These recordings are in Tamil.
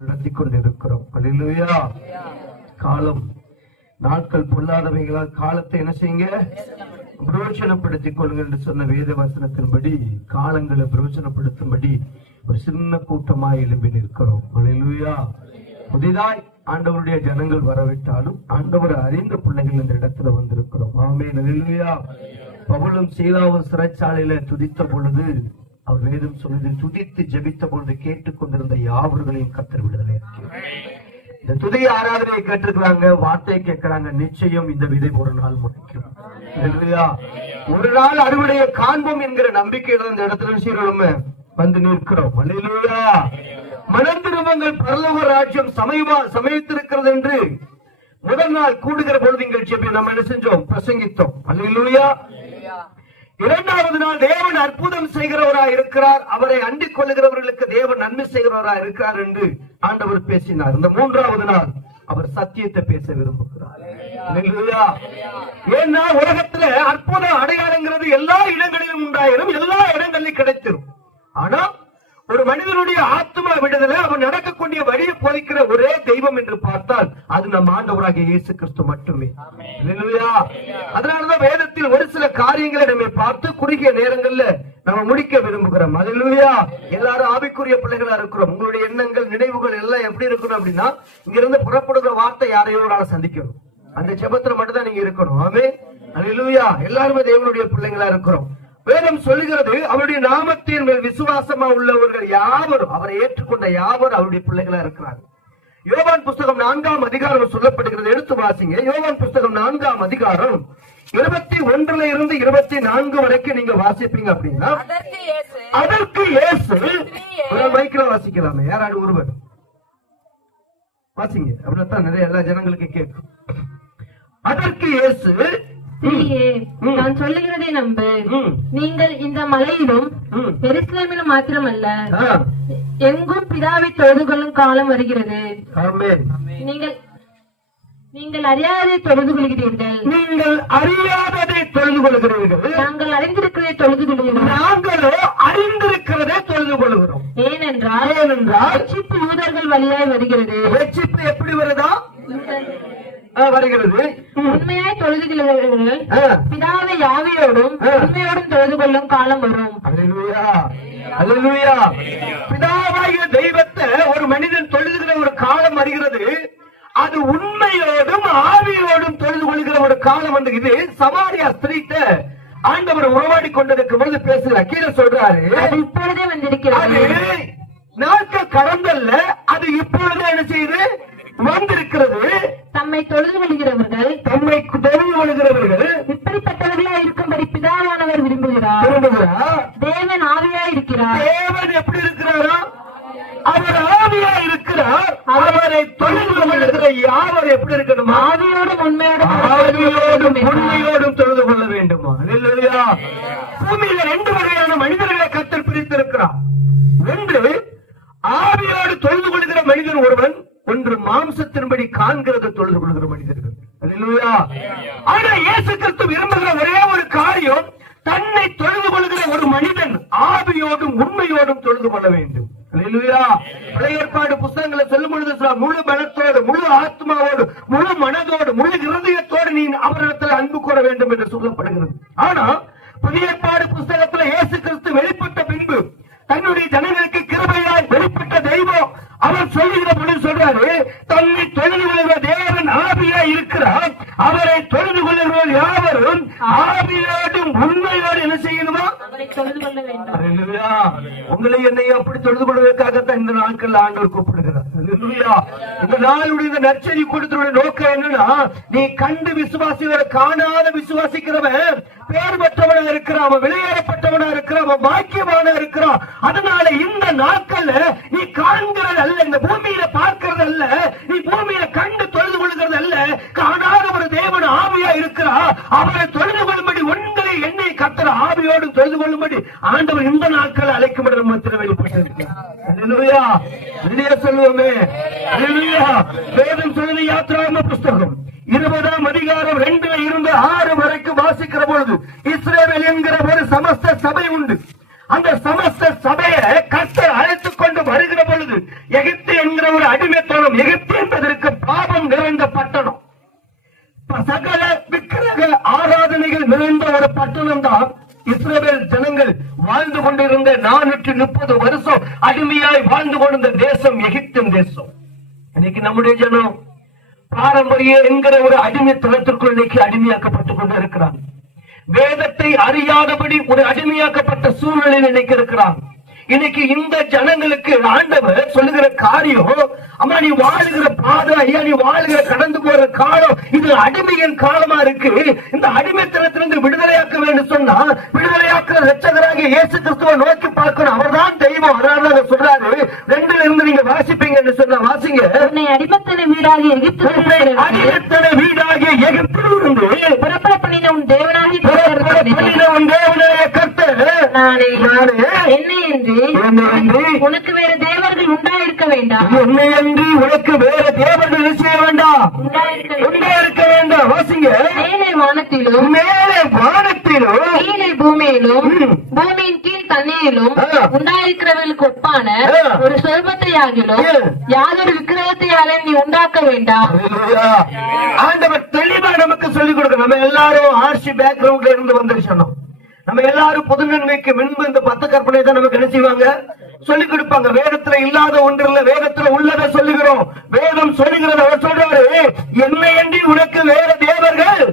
நடத்தி கொண்டிருக்கிறோம். அல்லேலூயா. காலம் நாட்கள் பொல்லாதவைகளால் காலத்தை என்ன செய்யுங்க, பிரயோஜனப்படுத்திக் கொள்ளுங்கள் என்று சொன்ன வேத வசனத்தின்படி காலங்களை பிரயோஜனப்படுத்தும்படி ஒரு சின்ன கூட்டமாய் எழும்பி நிற்கிறோம். அல்லேலூயா. புதிதாய் ஆண்டவருடைய ஜனங்கள் வரவிட்டாலும் ஆண்டவர் அறிந்த பிள்ளைகள் இந்த இடத்துல வந்திருக்கிறோம். ஆமென். அல்லேலூயா. பவுலும் சீலாவும் சிறைச்சாலையில துதித்த பொழுது அவர் வேதம் சொல்லுது, துதித்து ஜெபித்த பொழுது கேட்டுக்கொண்டிருந்த யாவர்களையும் கர்த்தர் விடுதலை. இந்த துதிய ஆராதனையை கேட்டிருக்கிறாங்க, வார்த்தையை கேட்கிறாங்க. நிச்சயம் இந்த விதை ஒரு நாள் முளைக்கும். ஒரு நாள் அறுவடையை காண்போம் என்கிற நம்பிக்கையில இந்த இடத்துல சீரழும வந்து நிற்கிறோம். அல்லேலூயா. மனந்திருமங்கள் பரலோக ராஜ்யம் சமயத்திருக்கிறது என்று முதல் நாள் கூடுகிற பொழுது நிகழ்ச்சியை நம்ம என்ன செஞ்சோம், பிரசங்கித்தோம். அல்லேலூயா. இரண்டாவது நாள் தேவன் அற்புதம் செய்கிறவராய் இருக்கிறார், அவரை அண்டிக் கொள்ளுகிறவர்களுக்கு தேவன் நன்மை செய்கிறவராய் இருக்கிறார் என்று ஆண்டவர் பேசினார். இந்த மூன்றாவது நாள் அவர் சத்தியத்தை பேச விரும்புகிறார். ஏன்னா உலகத்துல அற்புத அடையாளங்கிறது எல்லா இடங்களிலும் உண்டாயிரும், எல்லா இடங்களிலும் கிடைத்திரும். ஆனா ஒரு மனிதனுடைய ஆத்மா விடுதலை அவன் நடக்கக்கூடிய வழியை போதிக்கிற ஒரே தெய்வம் என்று பார்த்தால் அது நம் ஆண்டவராகிய இயேசு கிறிஸ்து மட்டுமே. அதனாலதான் வேதத்தில் ஒரு சில காரியங்களை நம்ம பார்த்து குறுகிய நேரங்கள்ல நம்ம முடிக்க விரும்புகிறோம். அல்லேலூயா. எல்லாரும் ஆவிக்குரிய பிள்ளைகளா இருக்கிறோம். உங்களுடைய எண்ணங்கள் நினைவுகள் எல்லாம் எப்படி இருக்கணும் அப்படின்னா, இங்க இருந்து புறப்படுகிற வார்த்தை யாரையோ ஒரு சந்திக்கணும். அந்த ஜெபத்துல மட்டும் தான் நீங்க இருக்கணும். ஆமென். அல்லேலூயா. எல்லாருமே தேவனுடைய பிள்ளைகளா இருக்கிறோம். வேதம் சொல்லுகிறது, அவருடைய நாமத்தின் மேல் விசுவாசமா உள்ளவர்கள் யாவரும், அவரை ஏற்றுக்கொண்ட யாவரும் அவருடைய பிள்ளைகளா இருக்கிறாங்க. யோவான் புஸ்தகம் 4ஆம் அதிகாரம் சொல்லப்படுகிறது. எடுத்து வாசிங்க. யோவான் புஸ்தகம் 4ஆம் அதிகாரம் 21 இருந்து 24 வரைக்கும் நீங்க வாசிப்பீங்க அப்படின்னா, அதற்கு இயேசு ஒரு மைக்கில வாசிக்கலாமே, யாராவது ஒருவர் வாசிங்க, அப்படித்தான் நிறைய எல்லா ஜனங்களுக்கு கேட்கும். அதற்கு இயேசு, நான் சொல்லுகிறதை நம்பு. நீங்கள் இந்த மலையிலும் எருசலேமிலும் மாத்திரமல்ல, எங்கும் பிதாவை தொழுது கொள்ளும் காலம் வருகிறது. நீங்கள் அறியாததை தொழுது கொள்கிறீர்கள். நீங்கள் அறியாததை தொழுது கொள்கிறீர்கள். நாங்கள் அறிந்திருக்கிறதை தொழுது கொள்கிறோம். நாங்களோ அறிந்திருக்கிறதை தொழுது கொள்கிறோம். ஏனென்றால் ரட்சிப்பு யூதர்கள் வழியாய் வருகிறது. ரட்சிப்பு எப்படி வருதா வருகிறது? உண்மையாய் தொழுதுகிறவர்கள் பிதாவை ஆவியோடும் உண்மையோடும் தொழுது கொள்ளும் காலம் வரும். அல்லேலூயா. அல்லேலூயா. பிதாவாகிய தெய்வத்தை ஒரு மனிதன் தொழுதுகிற ஒரு காலம் வருகிறது. அது உண்மையோடும் ஆவியோடும் தொழுது கொள்கிற ஒரு காலம் வந்து. இது சமாரியா ஸ்திரீட்ட ஆண்டவர் உறவாடி கொண்டிருக்கும் பொழுது பேசுகிறார். கீழே சொல்றாரு, அது இப்பொழுதே வந்திருக்கிறது. நாட்கள் கடந்தல்ல, அது இப்பொழுதே என்ன செய்து வந்திருக்கிறது. தம்மை தொழுது கொள்கிறவர்கள் இப்படிப்பட்டவர்களா இருக்கும்படி பிதாவானவர் விரும்புகிறார். தேவன் ஆவியா இருக்கிறார். தேவன் எப்படி இருக்கிறாரா? அவர் ஆவியா இருக்கிறார். அவரை தொழுது கொள்கிற யாவர் எப்படி இருக்கணும்? ஆவியோடும் உண்மையோடும் தொழுது கொள்ள வேண்டுமா? இல்லையா? பூமியில 2 வகையான மனிதர்களை கர்த்தர் பிரித்திருக்கிறார். ஒன்று ஆவியோடு தொழுது கொள்கிற மனிதன் ஒருவன், ஒன்று மாம்சத்தின்படி காண்கிறது தொழுது கொள்கிற மனிதர்கள். அல்லேலூயா. ஆனா இயேசு கிறிஸ்து விரும்புகிற ஒரே ஒரு காரியம், தன்னை தொழுது கொள்கிற ஒரு மனிதன் ஆவியோடும் உண்மையோடும் தொழுது கொள்ள வேண்டும். அல்லேலூயா. பழைய ஏற்பாடு புத்தகங்களை சொல்லும் பொழுது முழு பலத்தோடு, முழு ஆத்மாவோடு, முழு மனதோடு, முழு இருதயத்தோடு நீ அவரிடத்தில் அன்பு கூற வேண்டும் என்று சொல்லப்படுகிறது. ஆனா புதிய ஏற்பாடு புத்தகத்தில் இயேசு கிறிஸ்து வெளிப்பட்ட பின்பு தன்னுடைய ஜனங்களுக்கு கிருபையாய் வெளிப்பட்ட தெய்வம் அவர் சொல்லுகிற பொழுது சொல்றாரு, தன்னை தொழுது கொள்கிற தேவன் ஆவியா இருக்கிறார். அவரை தொழுது கொள்கிறவர்கள் யாவரும் ஆவியோடும் உண்மையோடு என்ன செய்யணுமா? தொழுது கொள்ள வேண்டும். உங்களை என்னையும் அப்படி தொழுது கொள்வதற்காகத்தான் இந்த நாட்கள் ஆண்டவர் கூப்பிடுகிறார். இந்த நாளுடைய இந்த நற்செய்தி கொடுத்தோட நோக்கம் என்னன்னா, நீ கண்டு விசுவாசிகளை காணாத விசுவாசிக்கிறவன் பேர் பெற்றவனா இருக்கிறான், அவன் வெளியேறப்பட்டவனா இருக்கிறான், அவன் பாக்கியவானா இருக்கிறான். அதனால இந்த நாட்கள்ல நீ காண்கிறது அல்ல, இந்த பூமியில பார்க்கிறது அல்ல, நீ பூமியில கண்டு தொழுது கொள்கிறது அல்ல, காணாத ஒரு தேவன் ஆவியா இருக்கிறார். அவரை தொழுது கொள்ளும்படி உங்களை என்னை கர்த்தர் ஆவியோடு தொழுது கொள்ளும்படி ஆண்டவர் இந்த நாட்கள் அழைக்கும்படி நம்ம வெளிப்பட்டிருக்கிறார். அல்லேலூயா. வெளியே சொல்லுவோமே. அல்லேலூயா. வேதம் சொல்லுது, யாத்திராகம புஸ்தகம் 20ஆம் அதிகாரம் 2 இருந்து 6 வரைக்கும் வாசிக்கிற பொழுது, இஸ்ரவேல் என்கிற ஒரு சமஸ்த சபை உண்டு. அந்த சமஸ்த சபையை கர்த்தர் அழைத்துக் கொண்டு வருகிற பொழுது, எகிப்து என்கிற ஒரு அடிமைத்தனம். எகிப்து என்பதற்கு பாவம் நிறைந்த பட்டணம், சகல விக்கிரக ஆராதனைகள் நிறைந்த ஒரு பட்டணம் தான் இஸ்ரவேல் ஜனங்கள் வாழ்ந்து கொண்டிருந்த 430 வருஷம் அடிமையாய் வாழ்ந்து கொண்டிருந்த தேசம் எகிப்தின் தேசம். இன்னைக்கு நம்முடைய ஜனம் பாரம்பரிய என்கிற ஒரு அடிமைத்தனத்திற்குள் இன்னைக்கு அடிமையாக்கப்பட்டுக் கொண்டு இருக்கிறாங்க. வேதத்தை அறியாதபடி ஒரு அடிமையாக்கப்பட்ட சூழ்நிலையில் இன்னைக்கு இருக்கிறாங்க. இன்னைக்கு இந்த ஜனங்களுக்கு ஆண்டவர் சொல்லுகிற காரியம், அம்மா நீ வாழுகிற பாதை, ஐயா நீ வாழுகிற கடந்து போற காலம் இது அடிமையின் காலமா இருக்கு. இந்த அடிமைத்தனத்திலிருந்து விடுதலையாக்க வேண்டும் சொன்னா விடுதலையாக்குற ரட்சகராக இயேசு கிறிஸ்துவை நோக்கி பார்க்கணும். அவர்தான் தெய்வம். அதனால சொல்றாரு 2ல இருந்து நீங்க வாசிப்பீங்க என்று சொன்ன வாசிங்க. அடிமைத்தன வீடாகிய எகிப்திலிருந்து புறப்பட பண்ணின உன் தேவனாகிய கர்த்தர் நானே என்னை என்று உனக்கு வேற தேவர்கள் உண்டாயிருக்க வேண்டாம். என்னை அன்றி உனக்கு வேற தேவர்கள் செய்ய வேண்டாம், உண்டாயிருக்க வேண்டாம். வாசிங்க. மேலே வானத்திலும் கீழே பூமியிலும் பூமியின் கீழ் தண்ணீரிலும் உண்டாயிருக்கிறவர்களுக்கு ஒப்பான ஒரு சொர்பத்தை ஆகிலும் யாதொரு விக்கிரகத்தையாலே நீ உண்டாக்க வேண்டாம். ஆண்டவர் தெளிவா நமக்கு சொல்லிக் கொடுக்க. நம்ம எல்லாரும் ஆர்சி பேக்ரவுண்ட்ல இருந்து வந்துருச்சோம். நம்ம எல்லாரும் பொது நன்மைக்கு முன்பு இந்த 10 கற்பனை தான் நமக்கு என்ன செய்வாங்க, சொல்லிக் கொடுப்பாங்க. வேதத்துல இல்லாத ஒன்று இல்ல, வேதத்துல உள்ளதை சொல்லுகிறோம். வேதம் சொல்லுகிறது. அவர் சொல்றாரு என்னை அன்றி உனக்கு வேற தேவர்கள்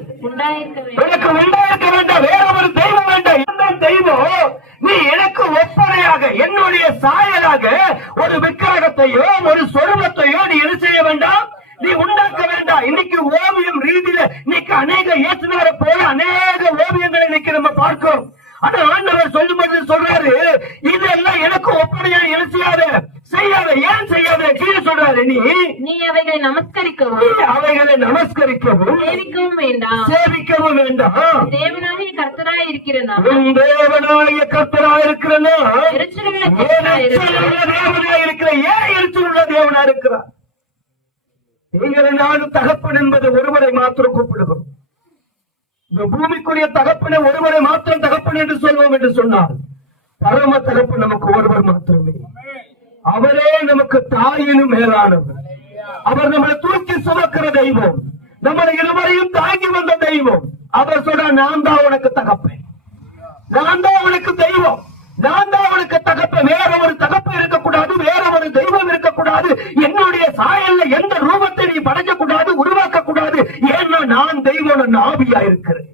உனக்கு உண்டாயிருக்க வேண்டாம், வேற ஒரு தெய்வம் வேண்டாம். இந்த தெய்வம் நீ எனக்கு ஒப்பனையாக என்னுடைய சாயலாக ஒரு விக்கிரகத்தையோ ஒரு சொருபத்தையோ நீ என்ன செய்ய வேண்டாம், நீ உண்டாக்க வேண்டாம். இன்னைக்கு ஓவியம் ரீதியில இன்னைக்கு அநேக ஏற்றுநரை போல அநேக ஓவியங்களை இன்னைக்கு நம்ம பார்க்கிறோம். ஆனா ஆண்டவர் சொல்லும்போது சொல்றாரு இதெல்லாம் எனக்கு ஒப்பனையா எழுச்சியாத செய்யாத. ஏன் செய்யாத? கீழே சொல்றாரு நீ அவைகளை நமஸ்கரிக்கவும் சேவிக்கவும் வேண்டாம். தேவனாகிய கர்த்தராய் இருக்கிறனா தேவனாய் இருக்கிற ஏன் எரிச்சல் உள்ள தேவனா இருக்கிறார்? நீங்கள் நானும் தகப்பன் என்பது ஒருவரை மாத்திரம் கூப்பிடுகிறோம். இந்த பூமிக்குரிய தகப்பனை ஒருவரை மாத்திரம் தகப்பன் என்று சொல்வோம் என்று சொன்னார். பரம தகப்பன் நமக்கு ஒருவர் மாத்திரமே. அவரே நமக்கு தாயினும் மேலானவர். அவர் நம்மளை தூக்கி சுமக்கிற தெய்வம், நம்மளை இருவரையும் தாங்கி வந்த தெய்வம். அவர் சொல்ற நான் தான் உனக்கு தகப்பன், நான் தான் உனக்கு தெய்வம், நான் தான் உனக்கு தகப்பன். வேற ஒரு தகப்பன் இருக்கக்கூடாது, வேற ஒரு தெய்வம் இருக்கக்கூடாது. என்னுடைய சாயல்ல எந்த ரூபத்தை நீ படைக்க கூடாது, உருவாக்க கூடாது. ஏன்னா நான் தெய்வம், நான் ஆவியா இருக்கிறேன்.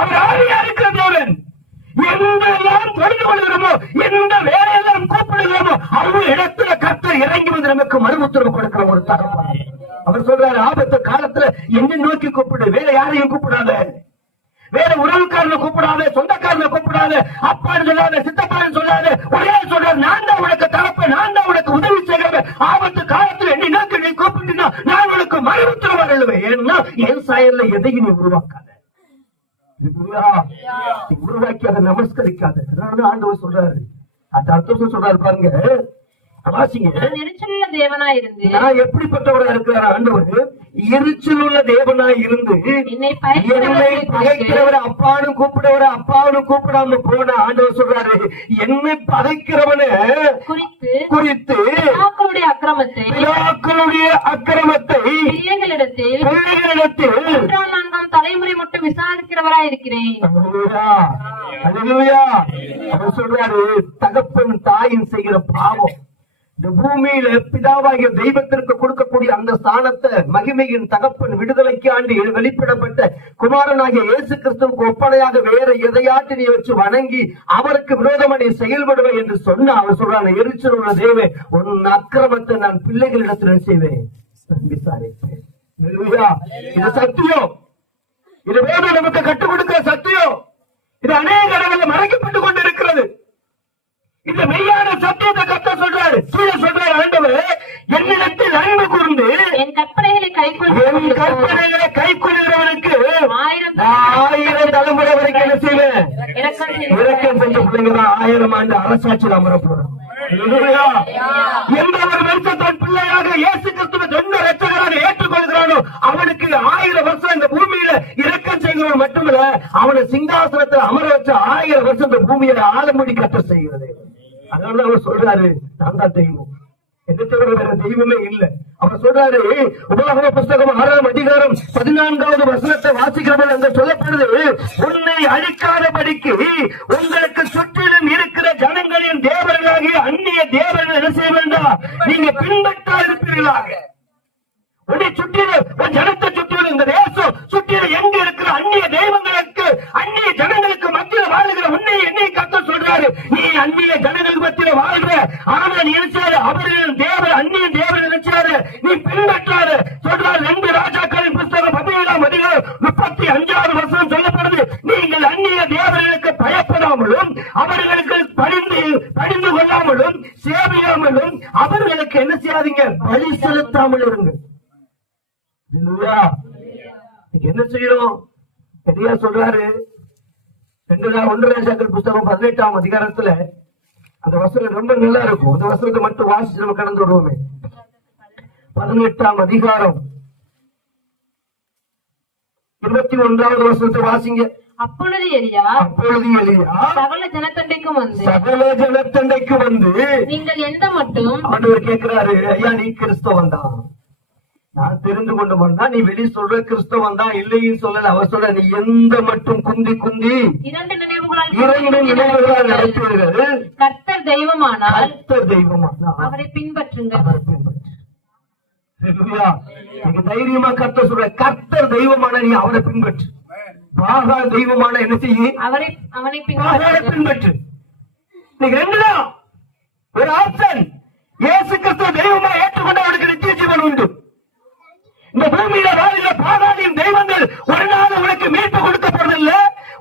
அவர் ஆவியா இருக்கிற தேவன். எங்கெல்லாம் தொழுது கொள்கிறோமோ, எந்த வேலையெல்லாம் கூப்பிடுகிறோமோ அவங்க இடத்துல கர்த்தர் இறங்கி வந்து நமக்கு மறு உத்தரவு கொடுக்கிற ஒரு தகப்பன். அவர் சொல்றாரு ஆபத்து காலத்துல என்ன நோக்கி கூப்பிடு, வேற யாரையும் கூப்பிடாத, வேற உறவுக்காரனை கூப்பிடாத, சொந்தக்காரனை கூப்பிடாத, அப்பான்னு சொல்லாத, சித்தப்பான்னு சொல்லாத. ஒரே சொல்றாரு நான் தான் உனக்கு தகப்பன், நான் தான் உனக்கு உதவி செய்கிறேன். ஆபத்து காலத்துல என்ன நோக்கி நீ கூப்பிட்டீங்கன்னா நான் உனக்கு மறு உத்தரவு எழுவேன். ஏன்னா என் சாயல்ல எதையும் நீ உருவாக்காத, உருவாக்கி அதை நமஸ்கரிக்காத. அதனாலதான் ஆண்டவர் சொல்றாரு. அந்த அர்த்தம் சொல்றாரு பாருங்க, எரிச்சலுள்ள தேவனாய் இருந்து நான் எப்படிப்பட்டவரா இருக்கிறார் ஆண்டவர்? எரிச்சலுள்ள தேவனாய் இருந்து என்னை பகைக்கிறவரை அப்பான்னு கூப்பிடவரை அப்பான்னு கூப்பிடாம போன ஆண்டவர் சொல்றாரு என்னை பகைக்கிறவனை குறித்து பிதாக்களுடைய அக்கிரமத்தை பிள்ளைகளிடத்தில் 3ஆம் தலைமுறை மட்டும் விசாரிக்கிறவராய் இருக்கிறேன். அவர் சொல்றாரு தகப்பன் தாயின் செய்கிற பாவம் இந்த பூமியில பிதாவாகிய தெய்வத்திற்கு கொடுக்கக்கூடிய அந்த ஸ்தானத்தை மகிமையின் தகப்பன் விடுதலைக்கு ஆண்டு வெளிப்பிடப்பட்ட குமாரனாகிய இயேசு கிறிஸ்துவுக்கு ஒப்பனையாக வேற எதையாட்டு நீ வச்சு வணங்கி அவருக்கு விரோதமா நீ செயல்படுவே என்று சொன்ன அவர் சொல்றான் எரிச்சல் உள்ள தேவே உன் அக்கிரமத்தை நான் பிள்ளைகளிடத்தில் செய்வேன், விசாரிப்பேன். இது சத்தியம், இது வேதம் நமக்கு கற்றுக் கொடுக்கிற சத்தியம். இது அநேக இடங்களில் மறைக்கப்பட்டுக் கொண்டிருக்கிறது. இந்த மெய்யான சத்தியத்தை கர்த்தர் சொல்றாரு. சொல்றாரு ஆண்டவர் என்னிடத்தில் அன்பு கூர்ந்து என் கற்பனைகளை கைக்கொள்கிறவனுக்கு 1000 தலைமுறை வரைக்கும் என்ன செய்வேன்? இறக்கம் செஞ்ச பிள்ளைங்க 1000 ஆண்டு அரசாட்சியில் அமர போறோம். எந்த ஒரு வருஷம் தன் பிள்ளையாக இயேசு கிறிஸ்துவை சொந்த ரட்சகராக ஏற்றுக்கொள்கிறானோ அவனுக்கு 1000 வருஷம் இந்த பூமியில இறக்கம் செய்கிறவன் மட்டுமல்ல, அவனை சிங்காசனத்தில் அமர வச்ச 1000 வருஷம் இந்த பூமியில ஆளும்படி கட்ட செய்கிறது. அதனால அவர் சொல்றாரு நான் தான் தெய்வம், என்ன தவிர வேற தெய்வமே இல்லை. அவர் சொல்றாரு, உபாகம புஸ்தகம் 6ஆம் அதிகாரம் 14வது வசனத்தை வாசிக்கிறவர்கள் அங்க சொல்லப்படுது, உன்னை அழிக்காதபடிக்கு உங்களுக்கு சுற்றிலும் இருக்கிற ஜனங்களின் தேவர்களாகிய அந்நிய தேவர்கள் என்ன செய்ய வேண்டாம், நீங்க பின்பற்றா இருப்பீர்களாக. உன்னை சுற்றிலும் உன் ஜனத்தை சுற்றிலும் இந்த தேசம் சுற்றிலும் எங்க இருக்கிற அந்நிய தெய்வங்களுக்கு அந்நிய ஜனங்களுக்கு மத்தியில் வாழுகிற உன்னை என்னை கத்த சொல்றாரு, நீ அந்நிய ஜனங்களுக்கு மத்தியில் வாழ்ற. ஆனா நீ நினைச்சாரு அவர்கள் தேவர் அந்நிய தேவர் நினைச்சாரு, நீ பின்பற்றாத சொல்றாரு. 2 ராஜாக்களின் புஸ்தகம் 17ஆம் அதிகாரம் 35வது வசனம் சொல்லப்படுது, நீங்கள் அந்நிய தேவர்களுக்கு பயப்படாமலும் அவர்களுக்கு பணிந்து கொள்ளாமலும் சேவையாமலும் அவர்களுக்கு என்ன செய்யாதீங்க, பலி செலுத்தாமல் இருங்க. என்ன செய்யறோம்? பெரியா சொல்றாரு, 1 ராஜாக்கள் புஸ்தகம் 18ஆம் அதிகாரத்துல அந்த வசனம் ரொம்ப நல்லா இருக்கும். அந்த வசனத்தை மட்டும் வாசிச்சு நம்ம கடந்து வருவோமே. 18ஆம் அதிகாரம் 21வது வசனத்தை வாசிங்க. அப்பொழுது எலியா சகல ஜனத்தண்டைக்கு வந்து நீங்கள் எந்த மட்டும் ஆண்டவர் கேட்கிறாரு, ஐயா நீ கிறிஸ்தவன் தான், நான் தெரிந்து கொண்டு வந்தா, நீ வெளி சொல்ற கிறிஸ்தவன் தான் இல்லைன்னு சொல்லல. அவர் சொல்ற, நீ எந்த மட்டும் குந்தி 2 நினைவுகளால் நடத்துவீர்கள். கர்த்தர் தெய்வமானால் அவரை பின்பற்றுங்க. நீங்க தைரியமா கர்த்தர் சொல்ற, கர்த்தர் தெய்வமான நீ அவரை பின்பற்று. பாகா தெய்வமான என்ன செய்ய, அவனை பின்பற்று. நீங்க 2 தான். ஒரு ஆப்ஷன், இயேசு கிறிஸ்துவ தெய்வமா ஏற்றுக்கொண்டு அவருக்கு நித்திய ஜீவன் உண்டு. இந்த பூமியில வாழ்கிற பாதாளியின் தெய்வங்கள் ஒரு நாள் உனக்கு மீட்பு கொடுக்கப்படுறதில்லை,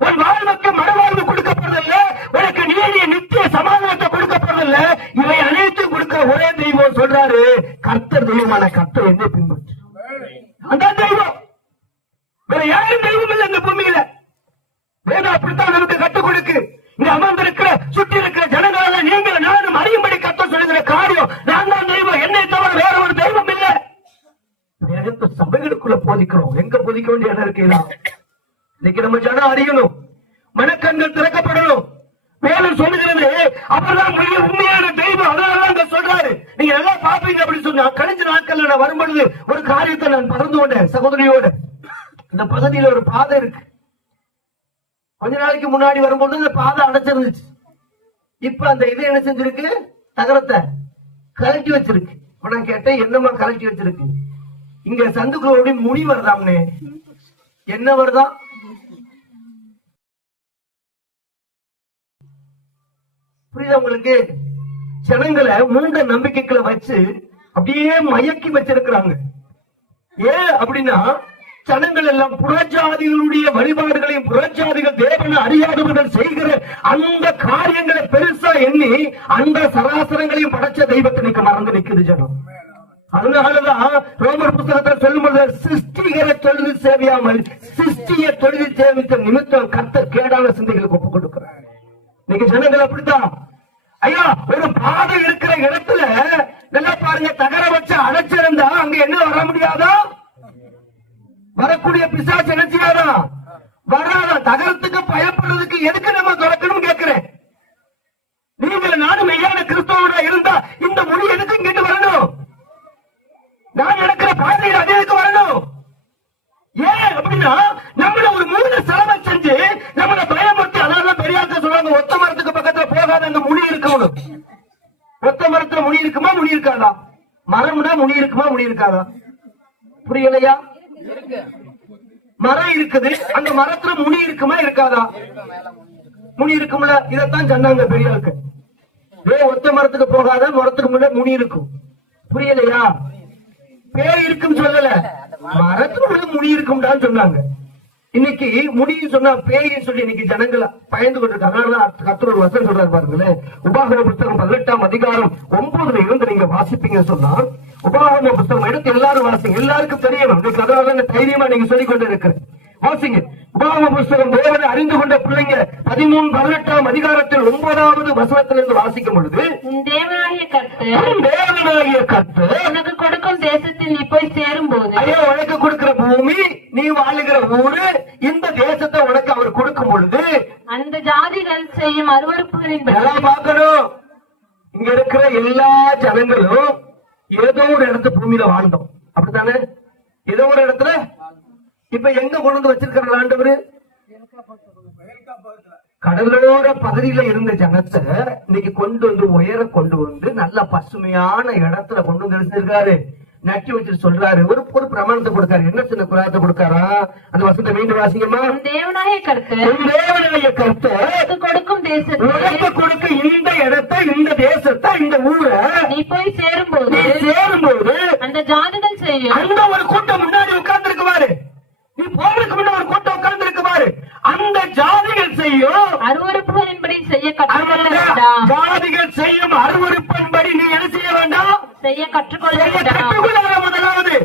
உன் வாழ்வுக்கு மனவாழ்வு கொடுக்கப்படுறதில்லை, உனக்கு நீதிய நித்திய சமாதானத்தை கொடுக்கப்படுறதில்லை. இவை அனைத்தும் கொடுக்கிற ஒரே தெய்வம் சொல்றாரு, கர்த்தர் தெய்வமான கர்த்தர் என்ன பின்பற்று. அந்த தெய்வம் வேற யாரும் தெய்வம் இல்லை இந்த பூமியில. வேதம் அப்படித்தான் நமக்கு கற்றுக் கொடுக்கு. இங்க அமர்ந்திருக்கிற சுற்றி இருக்கிற ஜனங்களால நீங்கள் நானும் அறியும்படி கர்த்தர் சொல்லுகிற காரியம், நான் தான் தெய்வம், என்னை தவிர வேற ஒரு தெய்வம் இல்லை. சபைகளுக்குள்ள போதிக்கிறோம், எங்க போதிக்க வேண்டிய இடம் இருக்கலாம். இன்னைக்கு நம்ம ஜனம் அறியணும், மனக்கண்கள் திறக்கப்படணும். மேலும் சொல்லுகிறது, அவர்தான் உண்மையான தெய்வம். அதனால சொல்றாரு, நீங்க நல்லா பாப்பீங்க அப்படின்னு சொன்னா. கழிஞ்ச நாட்கள்ல நான் வரும்பொழுது ஒரு காரியத்தை நான் பகிர்ந்து கொண்டேன் சகோதரியோட. இந்த பகுதியில ஒரு பாதை இருக்கு. கொஞ்ச நாளைக்கு முன்னாடி வரும்போது இந்த பாதை அடைச்சிருந்துச்சு. இப்ப அந்த இது என்ன செஞ்சிருக்கு, தகரத்தை கலட்டி வச்சிருக்கு. இப்ப நான் கேட்டேன், என்னமா கலட்டி வச்சிருக்கு? இங்க சந்துக்குள்ள முடி வருதாம்னே. என்ன வருதா? புரியுதா உங்களுக்கு? ஜனங்களை மூட நம்பிக்கைகளை வச்சு அப்படியே மயக்கி வச்சிருக்கிறாங்க. ஏன் அப்படின்னா, ஜனங்கள் எல்லாம் புறஜாதிகளுடைய வழிபாடுகளையும் புறஜாதிகள் தேவனை அறியாதவர்கள் செய்கிற அந்த காரியங்களை பெருசா எண்ணி அந்த சராசரங்களையும் படைச்ச தெய்வத்திற்கு மறந்து நிற்குது ஜனம். அதனாலதான் ரோமர் புத்தகத்தில் சொல்லும்போது, சிருஷ்டிகர தொழில் சேவையாமல் சிருஷ்டிய தொழில் சேவித்த நிமித்தம் கர்த்தர் கேடான சிந்தைகளுக்கு ஒப்புக் கொடுக்கிறார். இன்னைக்கு ஜனங்கள் அப்படித்தான். ஐயா, ஒரு பாதை இருக்கிற இடத்துல நல்லா பாருங்க, தகர வச்சு அடைச்சிருந்தா அங்க என்ன வர முடியாதா? வரக்கூடிய பிசாசு என்ன செய்யாதா? வராதா? தகரத்துக்கு பயப்படுறதுக்கு எதுக்கு நம்ம திறக்கணும் கேட்கிறேன். நீங்கள் நானும் மெய்யான கிறிஸ்தவனா இருந்தா இந்த மொழி எதுக்கு இங்கிட்டு வரணும்? நான் நடக்கிற பாதையில் அதற்கு வரணும். ஏன் அப்படின்னா, நம்மள ஒரு 3 செலவை செஞ்சு நம்மளை பயமுறுத்தி, அதான் பெரியாக்க சொல்றாங்க, ஒத்த மரத்துக்கு பக்கத்துல போகாத அந்த முனி இருக்கணும். ஒத்த மரத்துல முனி இருக்குமா, முனி இருக்காதா? மரம்னா முனி இருக்குமா, முனி இருக்காதா? புரியலையா? மரம் இருக்குது, அந்த மரத்துல முனி இருக்குமா, இருக்காதா? முனி இருக்கும்ல. இதத்தான் சொன்னாங்க பெரியாருக்கு. ஒத்த மரத்துக்கு போகாத, மரத்துக்கு முன்ன முனி இருக்கும். புரியலையா? பேய் இருக்குன்னு சொல்லல, மரத்துல முடி இருக்கும்டான்னு சொன்னாங்க. இன்னைக்கு முடியும் சொன்னா பேயின்னு சொல்லி இன்னைக்கு ஜனங்கள் பயந்து கொண்டிருக்காங்க. அதனாலதான் கர்த்தர் ஒரு வசனம் சொல்றாரு பாருங்களேன். உபாகம புத்தகம் 18ஆம் அதிகாரம் 9ல இருந்து நீங்க வாசிப்பீங்க சொன்னா, உபாகம புத்தகம் எடுத்து எல்லாரும் வாசிங்க, எல்லாருக்கும் தெரியணும். அதனால தைரியமா நீங்க சொல்லிக் கொண்டு இருக்கிறேன். வாசிங்க. உபாகம புத்தகம் தேவனை அறிந்து கொண்ட பிள்ளைங்க 18ஆம் அதிகாரத்தில் 9வது வசனத்திலிருந்து வாசிக்கும் பொழுது, தேவனாகிய கர்த்தர் உனக்கு கொடுக்கும் தேசத்தில் நீ போய் சேரும் போது, ஐயோ உனக்கு கொடுக்கிற பூமி, நீ வாழுகிற ஊரு, இந்த தேசத்தை உனக்கு அவர் கொடுக்கும் பொழுது அந்த ஜாதிகள் செய்யும் அருவருப்புகளின் பார்க்கணும். இங்க இருக்கிற எல்லா ஜனங்களும் ஏதோ ஒரு இடத்துல பூமியில வாழ்ந்தோம், அப்படித்தானே? ஏதோ ஒரு இடத்துல. இப்ப எங்க கொண்டு வந்து வச்சிருக்கிற ஆண்டவர்? கடலோர பகுதியில இருந்த ஜனத்தை இன்னைக்கு கொண்டு வந்து உயர கொண்டு வந்து நல்ல பசுமையான இடத்துல கொண்டு வந்து வச்சிருக்காரு. நட்டி வச்சு சொல்றாரு, ஒரு ஒரு பிரமாணத்தை கொடுக்காரு. என்ன சின்ன குராத்தை கொடுக்காரா? அந்த வசனத்தை மீண்டும் வாசிங்கம்மா. தேவனாய கர்த்தர் கொடுக்கும் தேசத்தை கொடுக்க இந்த இடத்தை, இந்த தேசத்தை, இந்த ஊரை நீ போய் சேரும்போது அந்த ஜாதிகள் செய்யும். அந்த ஒரு கூட்டம் முன்னாடி உட்கார்ந்து இருக்குவாரு. நீ போறதுக்கு முன்னாடி ஒரு கூட்டம் உட்கார்ந்து இருக்குவாரு. அந்த ஜாதிகள் செய்யும் அருவருப்புகளின்படி செய்ய கற்றுக்கொள்ள வேண்டாம். ஜாதிகள் செய்யும் அருவருப்பின்படி நீ என்ன செய்ய வேண்டாம்? செய்ய கற்றுக்கொள்ள வேண்டாம். முதலாவது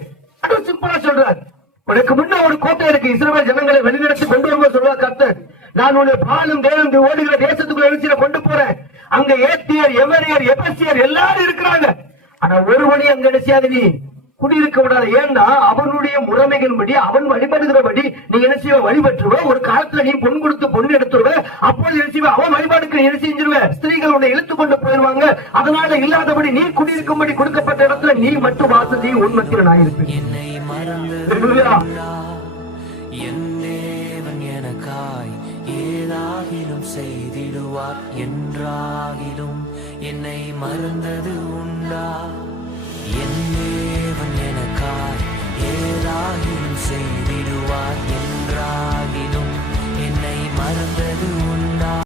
அது சிம்பிளா சொல்றார். உனக்கு முன்ன ஒரு கோட்டை இருக்கு. இஸ்ரவேல் ஜனங்களை வெளிநடத்தி கொண்டு வரும்போது சொல்லுவா கர்த்தர், நான் உன்னை பாலும் தேவன் ஓடுகிற தேசத்துக்குள்ள எழுச்சியில கொண்டு போறேன். அங்க ஏத்தியர், எமரியர், எபசியர் எல்லாரும் இருக்கிறாங்க. ஆனா ஒரு மணி அங்க நினைச்சாது நீ குடியிருக்க விடாது. ஏன்னா அவனுடைய முறைமைகளின்படி, அவன் வழிபடுகிறபடி நீ என்ன செய்வ? வழிபட்டுருவ. ஒரு காலத்துல நீ பொன் கொடுத்து பொண்ணு எடுத்துருவ. அப்போது என்ன செய்வ? அவன் வழிபாடுக்கு என்ன செஞ்சிருவ? ஸ்திரீகள் உன்னை இழுத்து கொண்டு போயிருவாங்க. அதனால இல்லாதபடி நீ குடியிருக்கும்படி கொடுக்கப்பட்ட இடத்துல நீ மட்டும் வாசதி உன் மத்தியில நான் இருப்பேன். என் தேவன் எனக்காய் ஏதாகிலும் செய்திடுவார் என்றாகிலும் என்னை மறந்தது உன்